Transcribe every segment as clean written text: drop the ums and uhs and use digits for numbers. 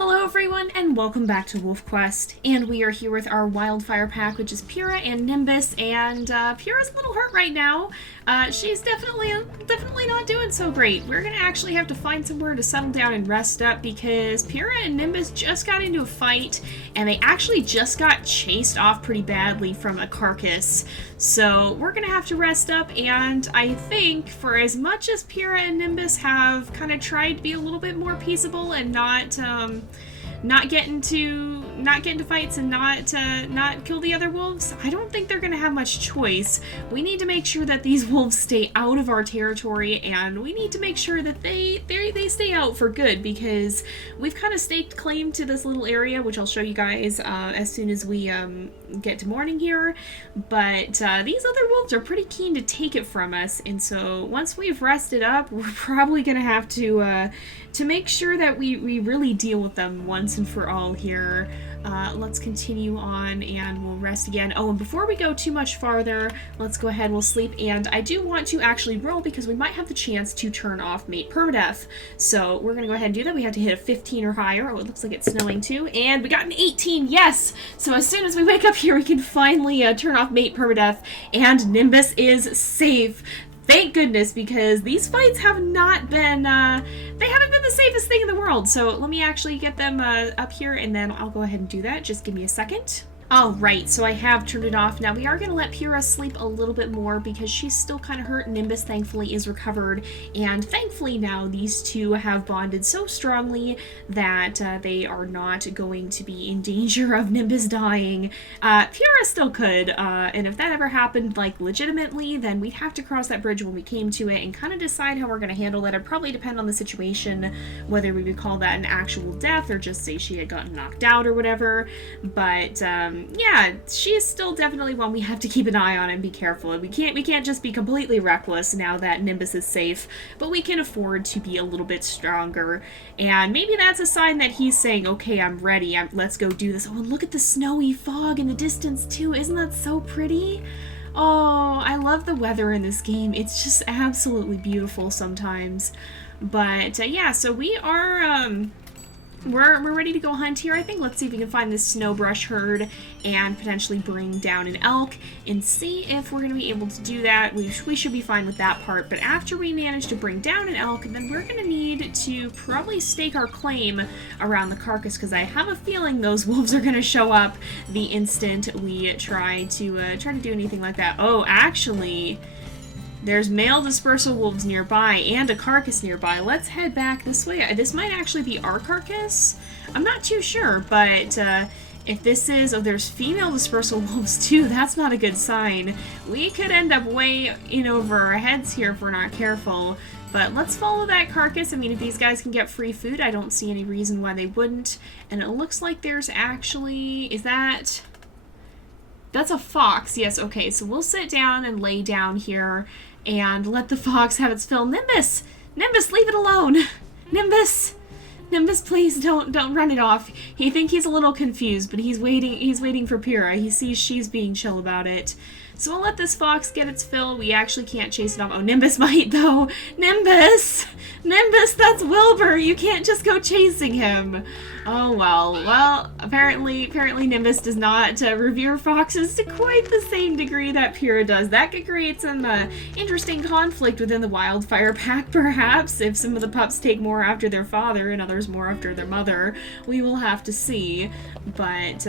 Hello everyone, and welcome back to WolfQuest, and we are here with our Wildfire Pack, which is Pyra and Nimbus, and Pyra's a little hurt right now. She's definitely not doing so great. We're gonna actually have to find somewhere to settle down and rest up, because Pyra and Nimbus just got into a fight, and they actually just got chased off pretty badly from a carcass. So we're gonna have to rest up, and I think for as much as Pyra and Nimbus have kind of tried to be a little bit more peaceable and not get into fights and not kill the other wolves, I don't think they're gonna have much choice. We need to make sure that these wolves stay out of our territory, and we need to make sure that they stay out for good, because we've kind of staked claim to this little area, which I'll show you guys as soon as we get to morning here. But these other wolves are pretty keen to take it from us, and so once we've rested up, we're probably gonna have to make sure that we really deal with them once and for all here. Let's continue on and we'll rest again. Oh, and before we go too much farther, let's go ahead and we'll sleep. And I do want to actually roll, because we might have the chance to turn off mate permadeath. So we're going to go ahead and do that. We have to hit a 15 or higher. Oh, it looks like it's snowing too. And we got an 18, yes! So as soon as we wake up here, we can finally turn off mate permadeath, and Nimbus is safe. Thank goodness, because these fights have not been, they haven't been the safest thing in the world. So let me actually get them up here, and then I'll go ahead and do that. Just give me a second. Alright, so I have turned it off. Now we are going to let Pyra sleep a little bit more, because she's still kind of hurt. Nimbus thankfully is recovered, and thankfully now these two have bonded so strongly that they are not going to be in danger of Nimbus dying. Pyra still could, and if that ever happened, like, legitimately, then we'd have to cross that bridge when we came to it and kind of decide how we're going to handle it. It'd probably depend on the situation, whether we would call that an actual death or just say she had gotten knocked out or whatever. But, yeah, she is still definitely one we have to keep an eye on and be careful. We can't just be completely reckless now that Nimbus is safe, but we can afford to be a little bit stronger. And maybe that's a sign that he's saying, okay, I'm ready, let's go do this. Oh, and look at the snowy fog in the distance too. Isn't that so pretty? Oh, I love the weather in this game. It's just absolutely beautiful sometimes. But yeah, so we are we're ready to go hunt here, I think. Let's see if we can find this snowbrush herd and potentially bring down an elk and see if we're going to be able to do that. We should be fine with that part, but after we manage to bring down an elk, then we're going to need to probably stake our claim around the carcass, because I have a feeling those wolves are going to show up the instant we try to do anything like that. Oh, actually, there's male dispersal wolves nearby and a carcass nearby. Let's head back this way. This might actually be our carcass. I'm not too sure, but if this is... Oh, there's female dispersal wolves too. That's not a good sign. We could end up way in over our heads here if we're not careful. But let's follow that carcass. I mean, if these guys can get free food, I don't see any reason why they wouldn't. And it looks like there's actually... Is that... That's a fox. Yes, okay. So we'll sit down and lay down here and let the fox have its fill. Nimbus! Nimbus, leave it alone! Nimbus! Nimbus, please don't run it off. He thinks he's a little confused, but he's waiting for Pyra. He sees she's being chill about it. So we'll let this fox get its fill. We actually can't chase it off. Oh, Nimbus might, though. Nimbus! Nimbus, that's Wilbur! You can't just go chasing him. Oh, well. Well, apparently Nimbus does not revere foxes to quite the same degree that Pyra does. That could create some interesting conflict within the Wildfire Pack, perhaps, if some of the pups take more after their father and others more after their mother. We will have to see. But,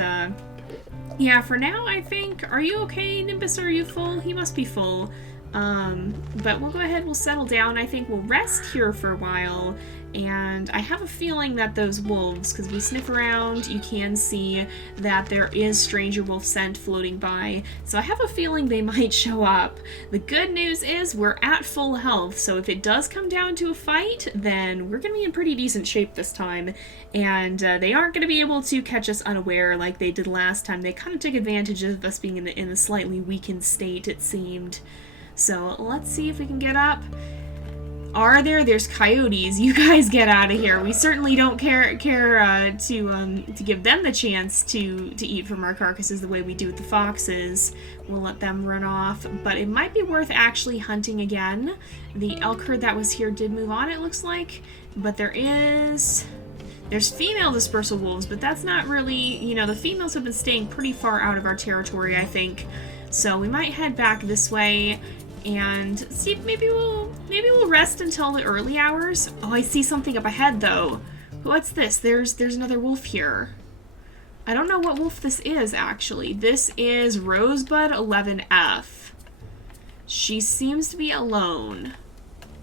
yeah, for now, I think... Are you okay, Nimbus? Are you full? He must be full. But we'll go ahead, we'll settle down. I think we'll rest here for a while. And I have a feeling that those wolves, because we sniff around, you can see that there is stranger wolf scent floating by. So I have a feeling they might show up. The good news is we're at full health, so if it does come down to a fight, then we're going to be in pretty decent shape this time. And they aren't going to be able to catch us unaware like they did last time. They kind of took advantage of us being in a slightly weakened state, it seemed. So let's see if we can get up. Are there? There's coyotes. You guys get out of here. We certainly don't care to give them the chance to eat from our carcasses the way we do with the foxes. We'll let them run off, but it might be worth actually hunting again. The elk herd that was here did move on, it looks like, but there is There's female dispersal wolves, but that's not really, you know, the females have been staying pretty far out of our territory, I think. So we might head back this way and see if maybe we'll rest until the early hours. Oh, I see something up ahead though. What's this? There's another wolf here. I don't know what wolf this is actually. This is Rosebud 11F. She seems to be alone.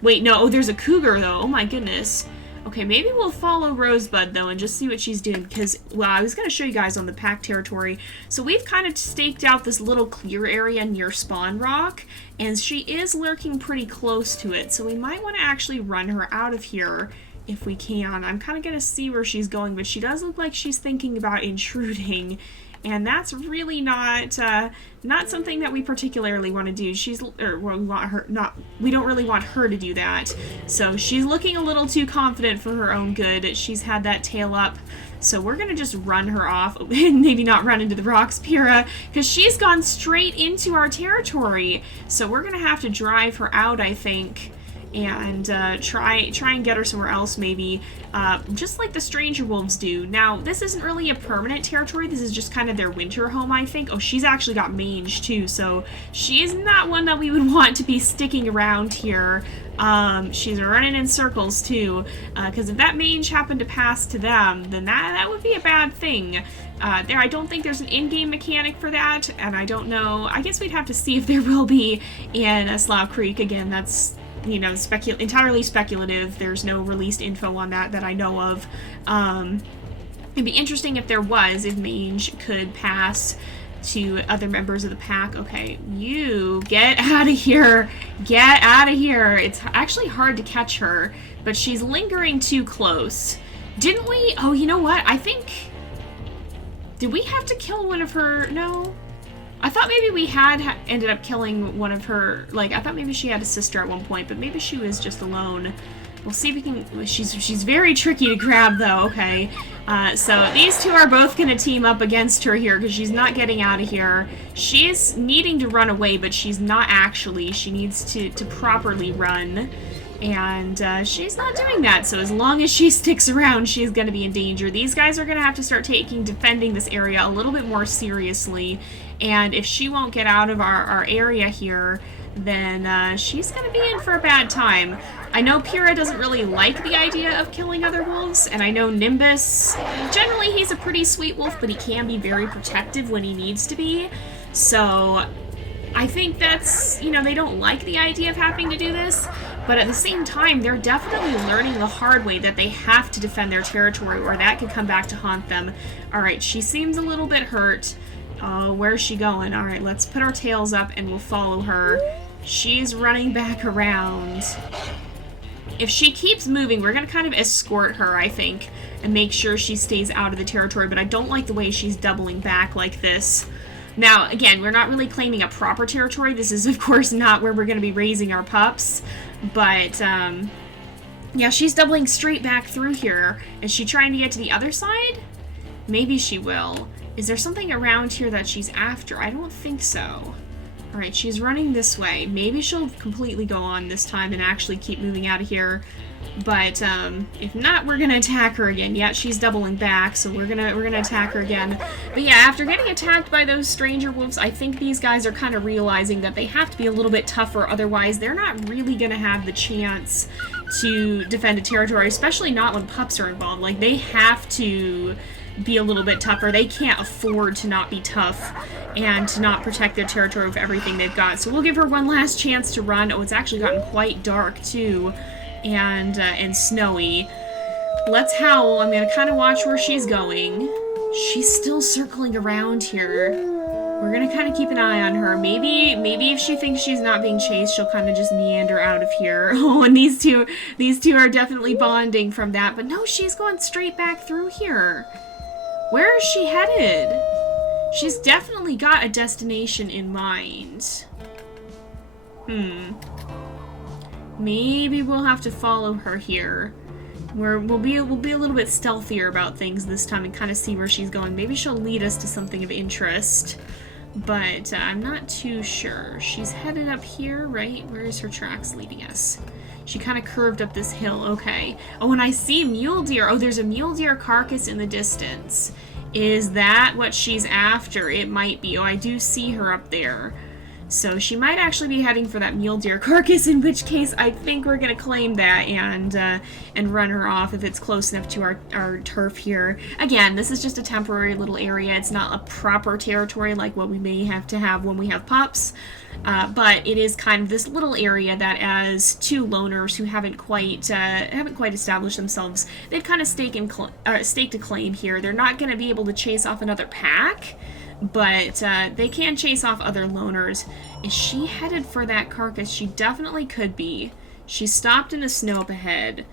Wait, no, oh, there's a cougar though. Oh my goodness. Okay, maybe we'll follow Rosebud, though, and just see what she's doing, because, well, I was going to show you guys on the pack territory. So we've kind of staked out this little clear area near Spawn Rock, and she is lurking pretty close to it, so we might want to actually run her out of here if we can. I'm kind of going to see where she's going, but she does look like she's thinking about intruding, and that's really not something that we particularly want to do. We don't really want her to do that. So she's looking a little too confident for her own good. She's had that tail up. So we're going to just run her off. Maybe not run into the rocks, Pyra, because she's gone straight into our territory. So we're going to have to drive her out, I think, and try and get her somewhere else, maybe, just like the stranger wolves do. Now, this isn't really a permanent territory. This is just kind of their winter home, I think. Oh, she's actually got mange, too, so she is not one that we would want to be sticking around here. She's running in circles, too, because if that mange happened to pass to them, then that would be a bad thing. I don't think there's an in-game mechanic for that, and I don't know. I guess we'd have to see if there will be in Slough Creek. Again, that's, you know, entirely speculative. There's no released info on that I know of. It'd be interesting if there was, if mange could pass to other members of the pack. Okay, you get out of here. Get out of here. It's actually hard to catch her, but she's lingering too close. Didn't we? Oh, you know what? I think... Did we have to kill one of her? No. I thought maybe we had ended up killing one of her, like, I thought maybe she had a sister at one point, but maybe she was just alone. We'll see if we can, she's very tricky to grab, though, okay. So these two are both going to team up against her here, because she's not getting out of here. She's needing to run away, but she's not actually. She needs to properly run, and she's not doing that, so as long as she sticks around, she's going to be in danger. These guys are going to have to start defending this area a little bit more seriously. And if she won't get out of our area here, then she's going to be in for a bad time. I know Pyra doesn't really like the idea of killing other wolves, and I know Nimbus, generally he's a pretty sweet wolf, but he can be very protective when he needs to be. So I think that's, you know, they don't like the idea of having to do this, but at the same time, they're definitely learning the hard way that they have to defend their territory, or that could come back to haunt them. Alright, she seems a little bit hurt. Oh, where's she going? Alright, let's put our tails up and we'll follow her. She's running back around. If she keeps moving, we're going to kind of escort her, I think, and make sure she stays out of the territory, but I don't like the way she's doubling back like this. Now, again, we're not really claiming a proper territory. This is, of course, not where we're going to be raising our pups, but, yeah, she's doubling straight back through here. Is she trying to get to the other side? Maybe she will. Is there something around here that she's after? I don't think so. Alright, she's running this way. Maybe she'll completely go on this time and actually keep moving out of here. But, if not, we're gonna attack her again. Yeah, she's doubling back, so we're gonna attack her again. But yeah, after getting attacked by those stranger wolves, I think these guys are kind of realizing that they have to be a little bit tougher, otherwise they're not really gonna have the chance to defend a territory, especially not when pups are involved. Like, they have to be a little bit tougher. They can't afford to not be tough and to not protect their territory with everything they've got. So we'll give her one last chance to run. Oh, it's actually gotten quite dark too, and snowy. Let's howl. I'm gonna kind of watch where she's going. She's still circling around here. We're gonna kind of keep an eye on her. Maybe if she thinks she's not being chased, she'll kind of just meander out of here. Oh, and these two are definitely bonding from that. But no, she's going straight back through here. Where is she headed? She's definitely got a destination in mind. Maybe we'll have to follow her here. We'll be a little bit stealthier about things this time and kind of see where she's going. Maybe she'll lead us to something of interest. But I'm not too sure. She's headed up here, right? Where is her tracks leading us? She kind of curved up this hill. Okay. Oh, and I see mule deer. Oh, there's a mule deer carcass in the distance. Is that what she's after? It might be. Oh, I do see her up there. So she might actually be heading for that mule deer carcass, in which case I think we're going to claim that and run her off if it's close enough to our turf here. Again, this is just a temporary little area. It's not a proper territory like what we may have to have when we have pups. But it is kind of this little area that, as two loners who haven't quite established themselves, they've kind of staked a claim here. They're not going to be able to chase off another pack, but they can chase off other loners. Is she headed for that carcass? She definitely could be. She stopped in a snow up ahead.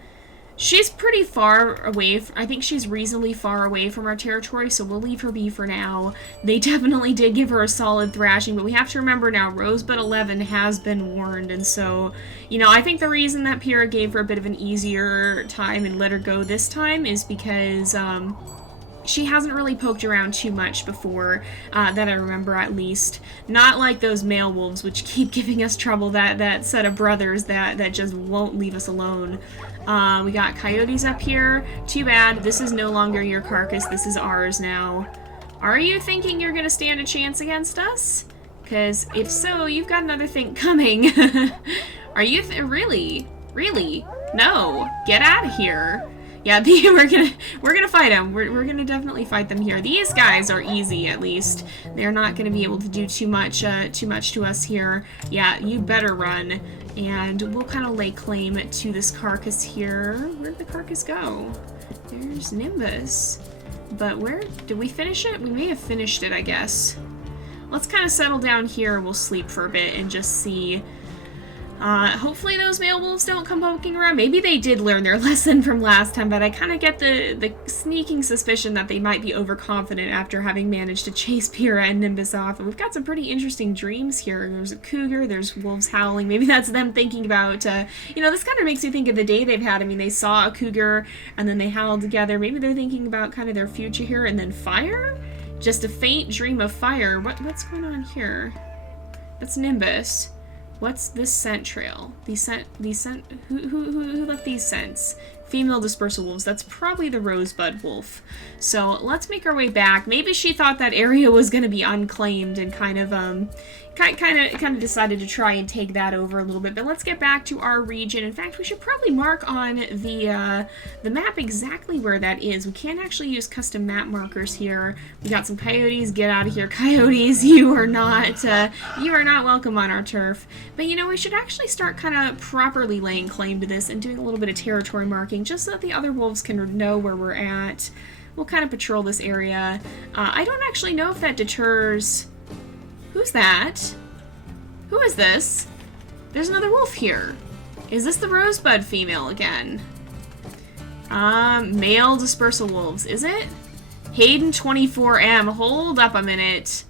She's pretty far away. I think she's reasonably far away from our territory, so we'll leave her be for now. They definitely did give her a solid thrashing, but we have to remember now, Rosebud 11 has been warned, and so, you know, I think the reason that Pyra gave her a bit of an easier time and let her go this time is because, she hasn't really poked around too much before, that I remember at least. Not like those male wolves, which keep giving us trouble, that set of brothers that just won't leave us alone. We got coyotes up here. Too bad, this is no longer your carcass, this is ours now. Are you thinking you're gonna stand a chance against us? Because if so, you've got another thing coming. Are you really? Really? No, get out of here. Yeah, we're gonna fight them. We're gonna definitely fight them here. These guys are easy, at least. They're not gonna be able to do too much to us here. Yeah, you better run. And we'll kind of lay claim to this carcass here. Where'd the carcass go? There's Nimbus. But where did we finish it? We may have finished it, I guess. Let's kind of settle down here. We'll sleep for a bit and just see. Hopefully those male wolves don't come poking around. Maybe they did learn their lesson from last time, but I kind of get the sneaking suspicion that they might be overconfident after having managed to chase Pyra and Nimbus off. And we've got some pretty interesting dreams here. There's a cougar, there's wolves howling. Maybe that's them thinking about, you know, this kind of makes me think of the day they've had. I mean, they saw a cougar and then they howled together. Maybe they're thinking about kind of their future here, and then fire? Just a faint dream of fire. What's going on here? That's Nimbus. What's this scent trail? Who left these scents? Female dispersal wolves. That's probably the Rosebud wolf. So let's make our way back. Maybe she thought that area was going to be unclaimed and kind of decided to try and take that over a little bit. But let's get back to our region. In fact, we should probably mark on the map exactly where that is. We can't actually use custom map markers here. We got some coyotes. Get out of here, coyotes! You are not welcome on our turf. But you know, we should actually start kind of properly laying claim to this and doing a little bit of territory marking, just so that the other wolves can know where we're at. We'll kind of patrol this area. I don't actually know if that deters. Who's that? Who is this? There's another wolf here. Is this the Rosebud female again? Male dispersal wolves. Is it? Hayden 24M. Hold up a minute.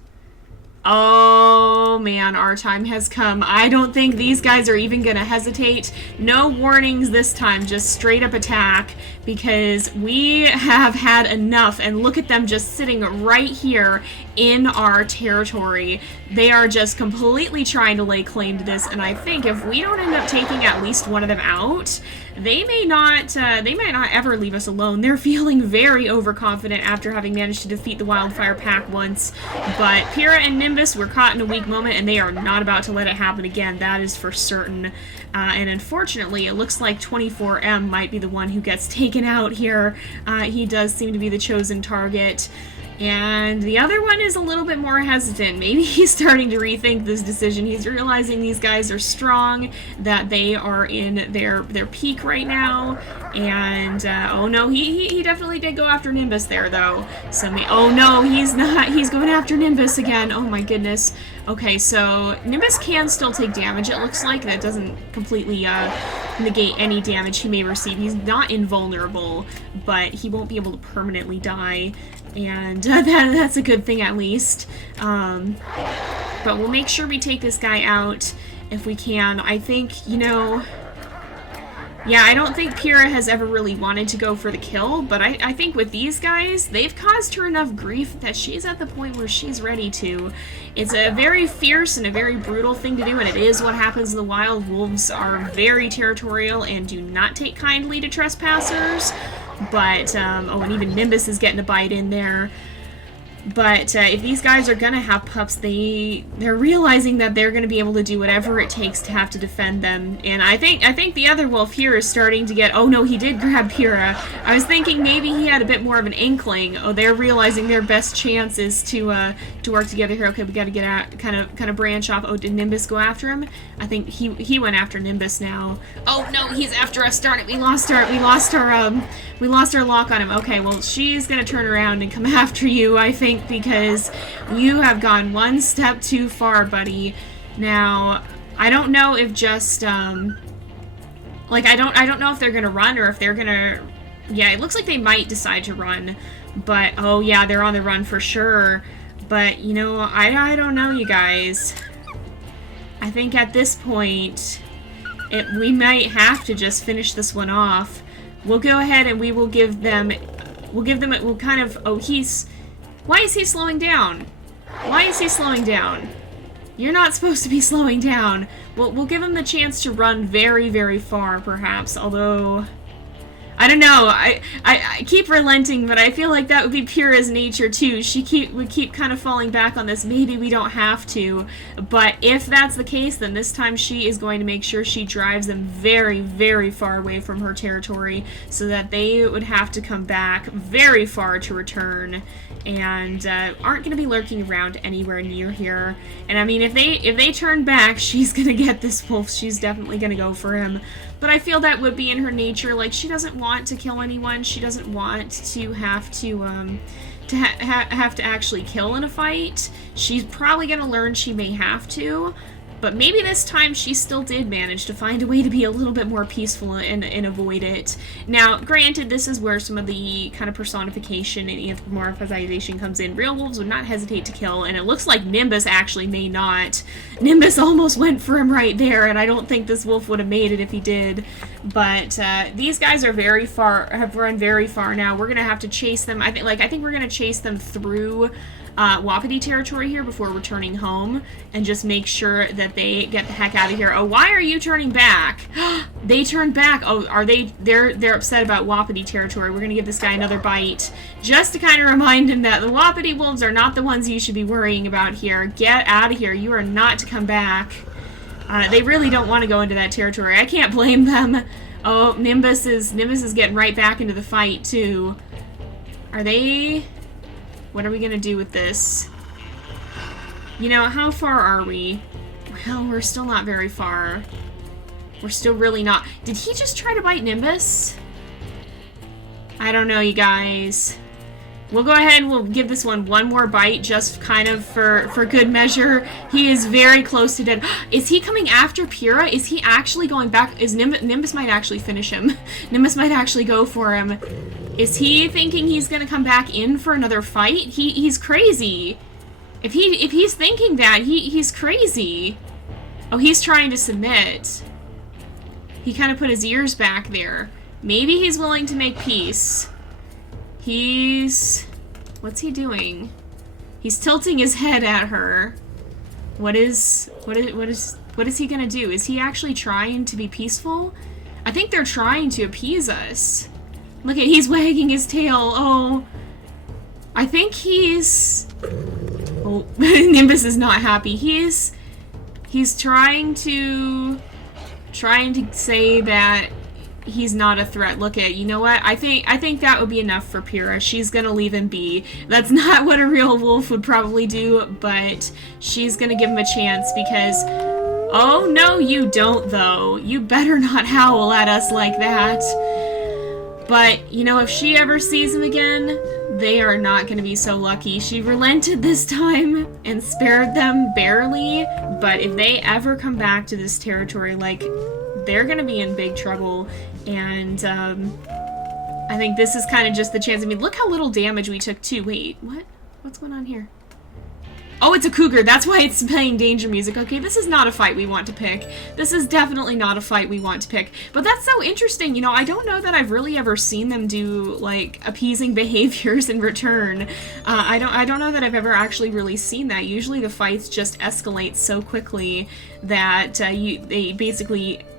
Oh man, our time has come. I don't think these guys are even gonna hesitate. No warnings this time, just straight up attack, because we have had enough, and look at them just sitting right here in our territory. They are just completely trying to lay claim to this, and I think if we don't end up taking at least one of them out, they might not ever leave us alone. They're feeling very overconfident after having managed to defeat the Wildfire Pack once, but Pyra and Nimbus were caught in a weak moment, and they are not about to let it happen again. That is for certain. And unfortunately, it looks like 24M might be the one who gets taken out here. He does seem to be the chosen target. And the other one is a little bit more hesitant. Maybe he's starting to rethink this decision. He's realizing these guys are strong, that they are in their peak right now. And, oh no, he definitely did go after Nimbus there, though. So, oh no, he's not. He's going after Nimbus again. Oh my goodness. Okay, so Nimbus can still take damage, it looks like. That doesn't completely negate any damage he may receive. He's not invulnerable, but he won't be able to permanently die. And that's a good thing, at least. But we'll make sure we take this guy out if we can. I think, you know, Yeah, I don't think Pyra has ever really wanted to go for the kill, but I think with these guys, they've caused her enough grief that she's at the point where she's ready to. It's a very fierce and a very brutal thing to do, and it is what happens in the wild. Wolves are very territorial and do not take kindly to trespassers, but, oh, and even Nimbus is getting a bite in there. But if these guys are gonna have pups, they're realizing that they're gonna be able to do whatever it takes to have to defend them. And I think the other wolf here is starting to get. Oh no, he did grab Pyra. I was thinking maybe he had a bit more of an inkling. Oh, they're realizing their best chance is to work together here. Okay, we got to get out, kind of branch off. Oh, did Nimbus go after him? I think he went after Nimbus now. Oh no, he's after us. Darn it, we lost our lock on him. Okay, well she's gonna turn around and come after you, I think, because you have gone one step too far, buddy. Now, I don't know if just like I don't know if they're gonna run or if they're gonna. Yeah, it looks like they might decide to run, but oh yeah, they're on the run for sure. But you know, I don't know, you guys. I think at this point, we might have to just finish this one off. We'll go ahead and we will give them. We'll kind of. Oh, why is he slowing down? Why is he slowing down? You're not supposed to be slowing down. We'll give him the chance to run very, very far, perhaps. Although, I don't know. I keep relenting, but I feel like that would be Pyra's nature too. She would keep kind of falling back on this. Maybe we don't have to, but if that's the case, then this time she is going to make sure she drives them very, very far away from her territory, so that they would have to come back very far to return, and aren't going to be lurking around anywhere near here. And I mean, if they turn back, she's going to get this wolf. She's definitely going to go for him. But I feel that would be in her nature. Like, she doesn't want to kill anyone. She doesn't want to have to have to actually kill in a fight. She's probably going to learn she may have to. But maybe this time she still did manage to find a way to be a little bit more peaceful and avoid it. Now, granted, this is where some of the kind of personification and anthropomorphization comes in. Real wolves would not hesitate to kill, and it looks like Nimbus actually may not. Nimbus almost went for him right there, and I don't think this wolf would have made it if he did. But these guys are very far, have run very far now. We're gonna have to chase them. I think we're gonna chase them through Wapiti territory here before returning home, and just make sure that they get the heck out of here. Oh, why are you turning back? They turned back. Oh, are they? They're upset about Wapiti territory. We're gonna give this guy another bite, just to kind of remind him that the Wapiti wolves are not the ones you should be worrying about here. Get out of here. You are not to come back. They really don't want to go into that territory. I can't blame them. Oh, Nimbus is getting right back into the fight too. Are they? What are we gonna do with this? You know, how far are we? Well, we're still not very far. We're still really not. Did he just try to bite Nimbus? I don't know, you guys. We'll go ahead and we'll give this one more bite, just kind of for good measure. He is very close to dead. Is he coming after Pyra? Is he actually going back? Nimbus might actually finish him. Nimbus might actually go for him. Is he thinking he's gonna come back in for another fight? He's crazy. If he's thinking that, he's crazy. Oh, he's trying to submit. He kind of put his ears back there. Maybe he's willing to make peace. What's he doing? He's tilting his head at her. What is he gonna do? Is he actually trying to be peaceful? I think they're trying to appease us. Look he's wagging his tail. Oh, I think he's. Oh, Nimbus is not happy. He's trying to say that he's not a threat. Look at, you know what? I think that would be enough for Pyra. She's gonna leave him be. That's not what a real wolf would probably do, but she's gonna give him a chance because. Oh no, you don't though. You better not howl at us like that. But, you know, if she ever sees him again, they are not going to be so lucky. She relented this time and spared them barely, but if they ever come back to this territory, like, they're going to be in big trouble, and, I think this is kind of just the chance. I mean, look how little damage we took, too. Wait, what? What's going on here? Oh, it's a cougar. That's why it's playing danger music. Okay, this is not a fight we want to pick. This is definitely not a fight we want to pick. But that's so interesting. You know, I don't know that I've really ever seen them do, like, appeasing behaviors in return. I don't know that I've ever actually really seen that. Usually the fights just escalate so quickly that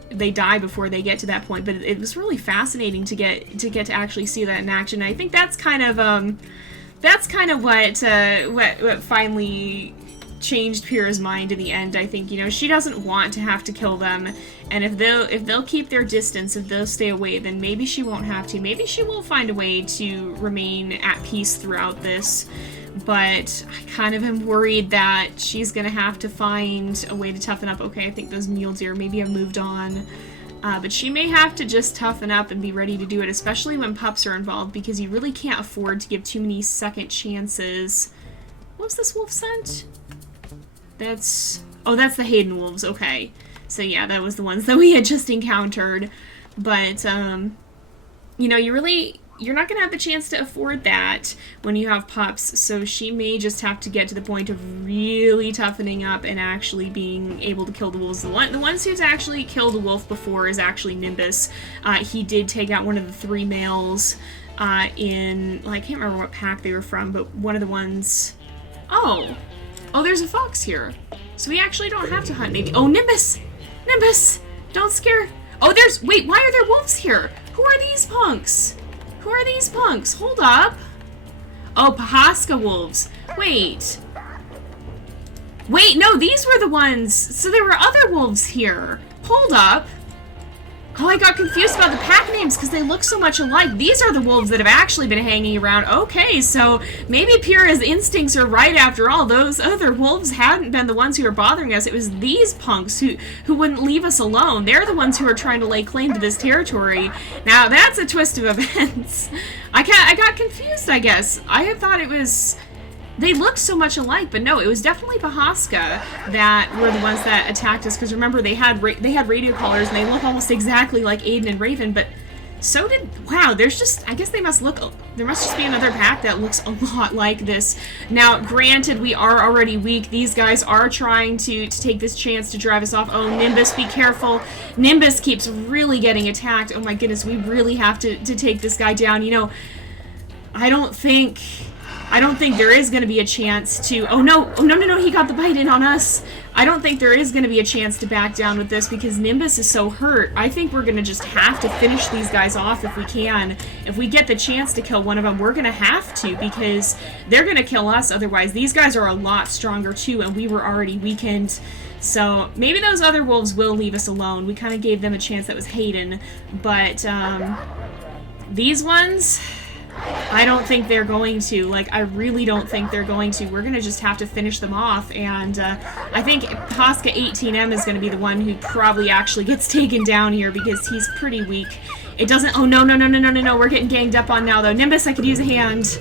they die before they get to that point. But it was really fascinating to get to actually see that in action. I think that's kind of what finally changed Pyra's mind in the end. I think, you know, she doesn't want to have to kill them, and if they'll keep their distance, if they'll stay away, then maybe she won't have to. Maybe she will find a way to remain at peace throughout this. But I kind of am worried that she's gonna have to find a way to toughen up. Okay, I think those mule deer maybe have moved on. But she may have to just toughen up and be ready to do it, especially when pups are involved, because you really can't afford to give too many second chances. What was this wolf scent? That's the Hayden wolves, okay. So yeah, that was the ones that we had just encountered. But, you know, you're not going to have the chance to afford that when you have pups, so she may just have to get to the point of really toughening up and actually being able to kill the wolves. The ones who's actually killed a wolf before is actually Nimbus. He did take out one of the 3 males in, well, I can't remember what pack they were from, but one of the ones... Oh, there's a fox here. So we actually don't have to hunt, maybe. Oh, Nimbus! Nimbus! Don't scare... Oh, wait, why are there wolves here? Who are these punks? Who are these punks? Hold up. Oh, Pahaska wolves. Wait, no, these were the ones. So there were other wolves here. Hold up. Oh, I got confused about the pack names because they look so much alike. These are the wolves that have actually been hanging around. Okay, so maybe Pyra's instincts are right after all. Those other wolves hadn't been the ones who were bothering us. It was these punks who wouldn't leave us alone. They're the ones who are trying to lay claim to this territory. Now, that's a twist of events. I got confused, I guess. I had thought it was... They looked so much alike, but no, it was definitely Pahaska that were the ones that attacked us, because remember, they had radio collars, and they look almost exactly like Aiden and Raven, but so did... Wow, there's just... I guess there must just be another pack that looks a lot like this. Now, granted, we are already weak. These guys are trying to take this chance to drive us off. Oh, Nimbus, be careful. Nimbus keeps really getting attacked. Oh my goodness, we really have to take this guy down. You know, I don't think there is going to be a chance to... Oh, no, he got the bite in on us. I don't think there is going to be a chance to back down with this because Nimbus is so hurt. I think we're going to just have to finish these guys off if we can. If we get the chance to kill one of them, we're going to have to because they're going to kill us otherwise. These guys are a lot stronger too, and we were already weakened. So maybe those other wolves will leave us alone. We kind of gave them a chance. That was Hayden. But these ones... I don't think they're going to. Like, I really don't think they're going to. We're going to just have to finish them off, and I think Pahaska 18M is going to be the one who probably actually gets taken down here because he's pretty weak. It doesn't... Oh, no, we're getting ganged up on now, though. Nimbus, I could use a hand.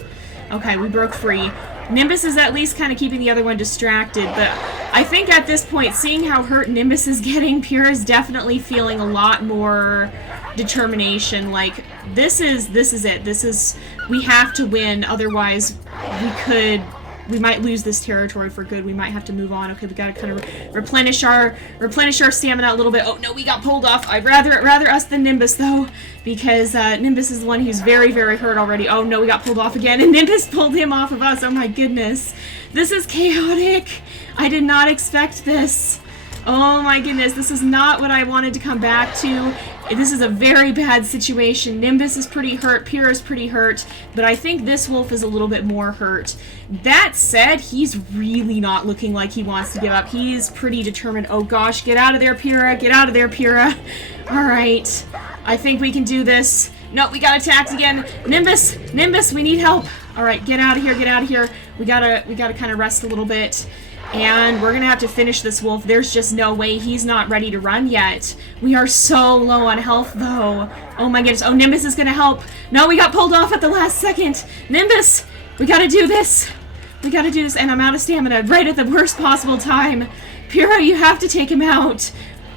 Okay, we broke free. Nimbus is at least kind of keeping the other one distracted, but I think at this point, seeing how hurt Nimbus is getting, Pyra is definitely feeling a lot more determination. Like, this is it. We have to win, otherwise we might lose this territory for good. We might have to move on. Okay, we gotta kind of replenish our stamina a little bit. Oh no, we got pulled off. I'd rather us than Nimbus though, because Nimbus is the one who's very, very hurt already. Oh no, we got pulled off again, and Nimbus pulled him off of us. Oh my goodness, this is chaotic. I did not expect this. Oh my goodness, this is not what I wanted to come back to. This is a very bad situation. Nimbus is pretty hurt, Pyra's pretty hurt, but I think this wolf is a little bit more hurt. That said, he's really not looking like he wants to give up. He's pretty determined. Oh gosh, get out of there, Pyra. Get out of there, Pyra. Alright, I think we can do this. No, we got attacked again. Nimbus, we need help. Alright, get out of here. We gotta kind of rest a little bit. And we're gonna have to finish this wolf. There's just no way. He's not ready to run yet. We are so low on health, though. Oh my goodness. Oh, Nimbus is gonna help. No, we got pulled off at the last second. Nimbus, we gotta do this. And I'm out of stamina right at the worst possible time. Pyra, you have to take him out.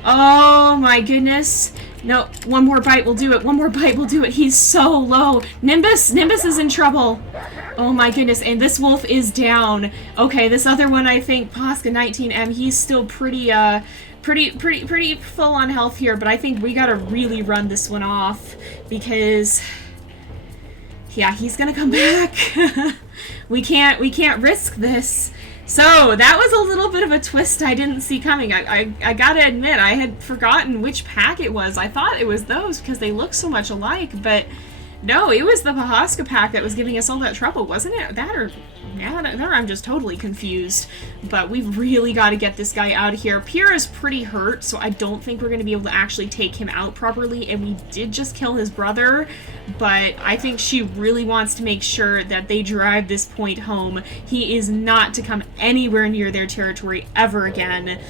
Oh my goodness. No, one more bite will do it. One more bite will do it. He's so low. Nimbus is in trouble. Oh my goodness, and this wolf is down. Okay, this other one, I think, Posca 19M, he's still pretty full on health here, but I think we gotta really run this one off because, yeah, he's gonna come back. We can't risk this. So, that was a little bit of a twist I didn't see coming. I gotta admit, I had forgotten which pack it was. I thought it was those because they look so much alike, but no, it was the Pyralis pack that was giving us all that trouble, wasn't it? That or, yeah, I'm just totally confused. But we've really got to get this guy out of here. Pyra's pretty hurt, so I don't think we're going to be able to actually take him out properly, and we did just kill his brother, but I think she really wants to make sure that they drive this point home. He is not to come anywhere near their territory ever again.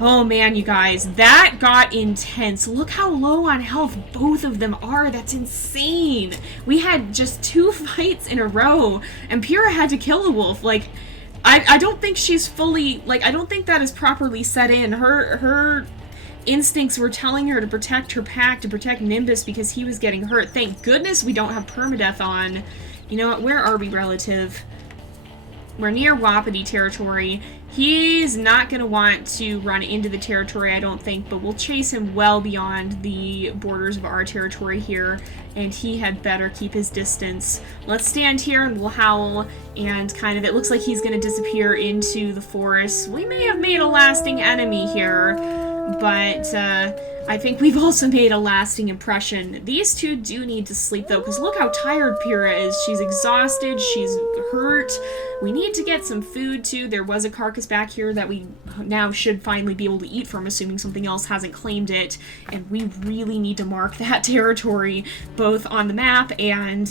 Oh man, you guys, that got intense. Look how low on health both of them are. That's insane. We had just 2 fights in a row, and Pyra had to kill a wolf. Like, I don't think she's fully, like, I don't think that is properly set in. Her instincts were telling her to protect her pack, to protect Nimbus because he was getting hurt. Thank goodness we don't have permadeath on. You know what, where are we, relative? We're near Wapiti territory. He's not going to want to run into the territory, I don't think, but we'll chase him well beyond the borders of our territory here, and he had better keep his distance. Let's stand here and we'll howl, and kind of, it looks like he's going to disappear into the forest. We may have made a lasting enemy here, but I think we've also made a lasting impression. These two do need to sleep, though, because look how tired Pyra is. She's exhausted, she's hurt. We need to get some food, too. There was a carcass back here that we now should finally be able to eat from, assuming something else hasn't claimed it. And we really need to mark that territory, both on the map and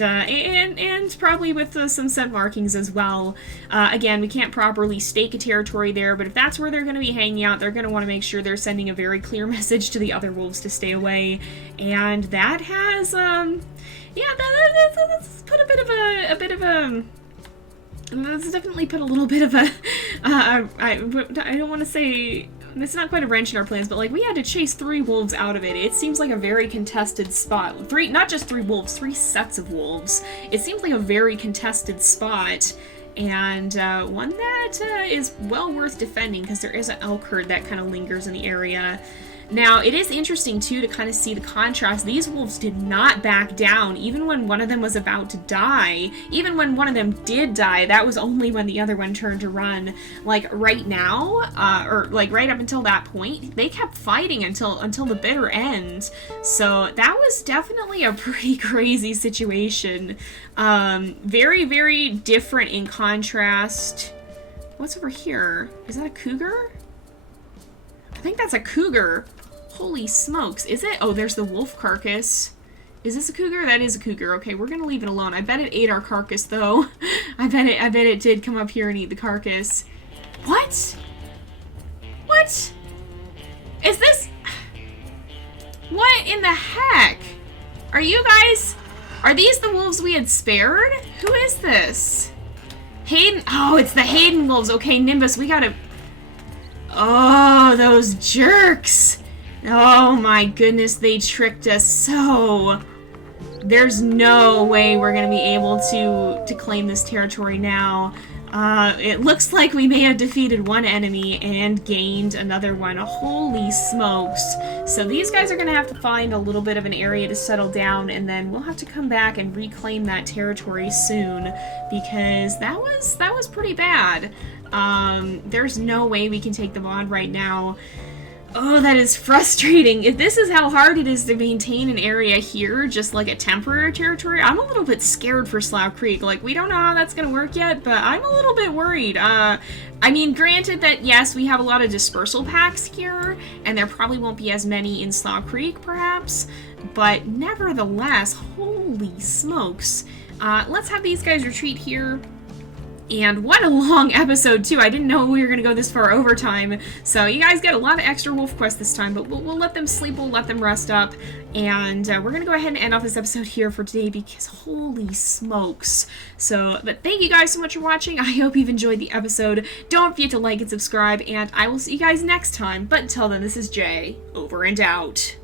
probably with some scent markings as well. Again, we can't properly stake a territory there, but if that's where they're going to be hanging out, they're going to want to make sure they're sending a very clear message to the other wolves to stay away. And that has, yeah, that's put that's definitely put a little bit of a, I don't want to say, it's not quite a wrench in our plans, but like we had to chase 3 wolves out of it. It seems like a very contested spot. Not just 3 wolves, 3 sets of wolves. It seems like a very contested spot, and one that is well worth defending because there is an elk herd that kind of lingers in the area. Now, it is interesting, too, to kind of see the contrast. These wolves did not back down, even when one of them was about to die. Even when one of them did die, that was only when the other one turned to run. Like, right now, or, like, right up until that point, they kept fighting until the bitter end. So, that was definitely a pretty crazy situation. Very, very different in contrast. What's over here? Is that a cougar? I think that's a cougar. Holy smokes. Is it? Oh, there's the wolf carcass. Is this a cougar? That is a cougar. Okay, we're gonna leave it alone. I bet it ate our carcass, though. I bet it did come up here and eat the carcass. What? What? Is this... What in the heck? Are you guys... Are these the wolves we had spared? Who is this? Hayden... Oh, it's the Hayden wolves. Okay, Nimbus, we gotta... Oh, those jerks! Oh my goodness, they tricked us so. There's no way we're gonna be able to claim this territory now. It looks like we may have defeated one enemy and gained another one. Holy smokes. So these guys are gonna have to find a little bit of an area to settle down, and then we'll have to come back and reclaim that territory soon, because that was pretty bad. There's no way we can take them on right now. Oh, that is frustrating. If this is how hard it is to maintain an area here, just like a temporary territory, I'm a little bit scared for Slough Creek. Like, we don't know how that's gonna work yet, but I'm a little bit worried. I mean, granted that, yes, we have a lot of dispersal packs here, and there probably won't be as many in Slough Creek, perhaps, but nevertheless, holy smokes. Let's have these guys retreat here. And what a long episode, too. I didn't know we were going to go this far overtime. So you guys get a lot of extra wolf quests this time, but we'll let them sleep, we'll let them rest up. And we're going to go ahead and end off this episode here for today because holy smokes. So, but thank you guys so much for watching. I hope you've enjoyed the episode. Don't forget to like and subscribe, and I will see you guys next time. But until then, this is Jay, over and out.